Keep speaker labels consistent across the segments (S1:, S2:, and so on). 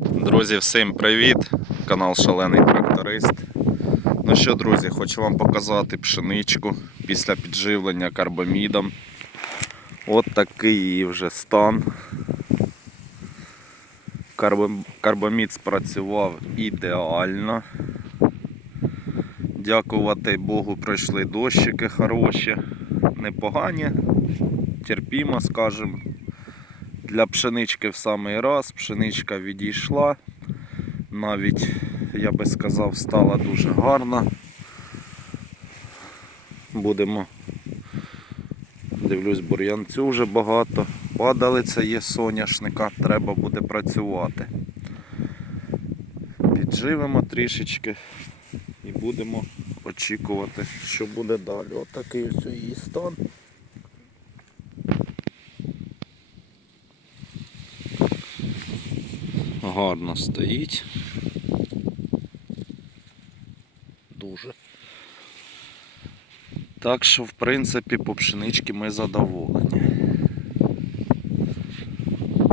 S1: Друзі, всім привіт! Канал Шалений Тракторист. Ну що, друзі, хочу вам показати пшеничку після підживлення карбамідом. От такий її вже стан. Карбам- Карбамід спрацював ідеально. Дякувати Богу, пройшли дощики хороші, непогані, терпімо, скажімо. Для пшенички в самий раз, пшеничка відійшла. Навіть, я би сказав, стала дуже гарна. Будемо, дивлюсь, бур'янцю вже багато. Падалиця є соняшника, треба буде працювати. Підживемо трішечки і будемо очікувати, що буде далі. Отакий ось її стан. Гарно стоїть. Дуже. Так що, в принципі, по пшенички ми задоволені.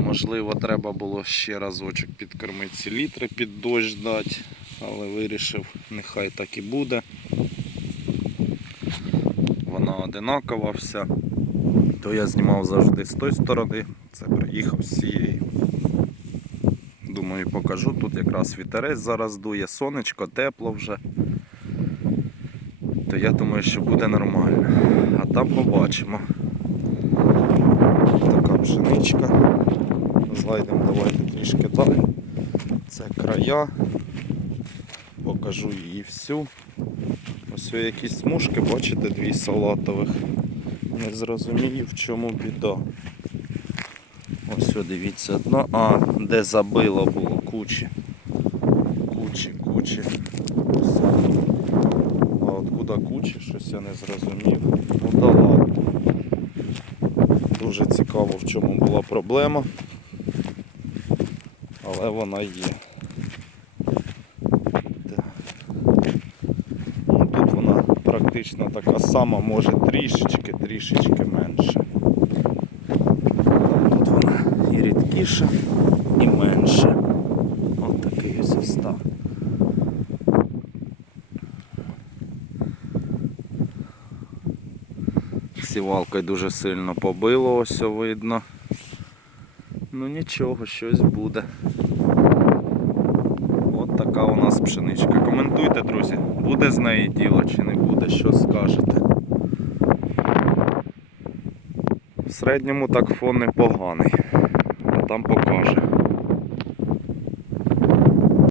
S1: Можливо, треба було ще разочок підкормити ці літри під дощ дати, але вирішив, нехай так і буде. Вона одинакова вся. То я знімав завжди з тої сторони, це приїхав з цієї. Думаю, покажу. Тут якраз вітерець зараз дує, сонечко, тепло вже. То я думаю, що буде нормально. А там побачимо. Така пшеничка. Зайдемо давайте трішки далі. Це края. Покажу її всю. Ось якісь смужки, бачите, дві салатових. Не зрозумію, в чому біда. Ось дивіться одна. А, де забило було кучі. Кучі, кучі. А откуда кучі, щось я не зрозумів. Ну да ладно. Дуже цікаво, в чому була проблема. Але вона є. Ну, тут вона практично така сама, може трішечки, трішечки менше. Тут вона і і менше. Ось такий ось стан. Сівалкою дуже сильно побило, ось видно. Ну нічого, щось буде. От така у нас пшеничка. Коментуйте, друзі, буде з неї діло чи не буде, що скажете. В середньому так фон непоганий. Там покаже.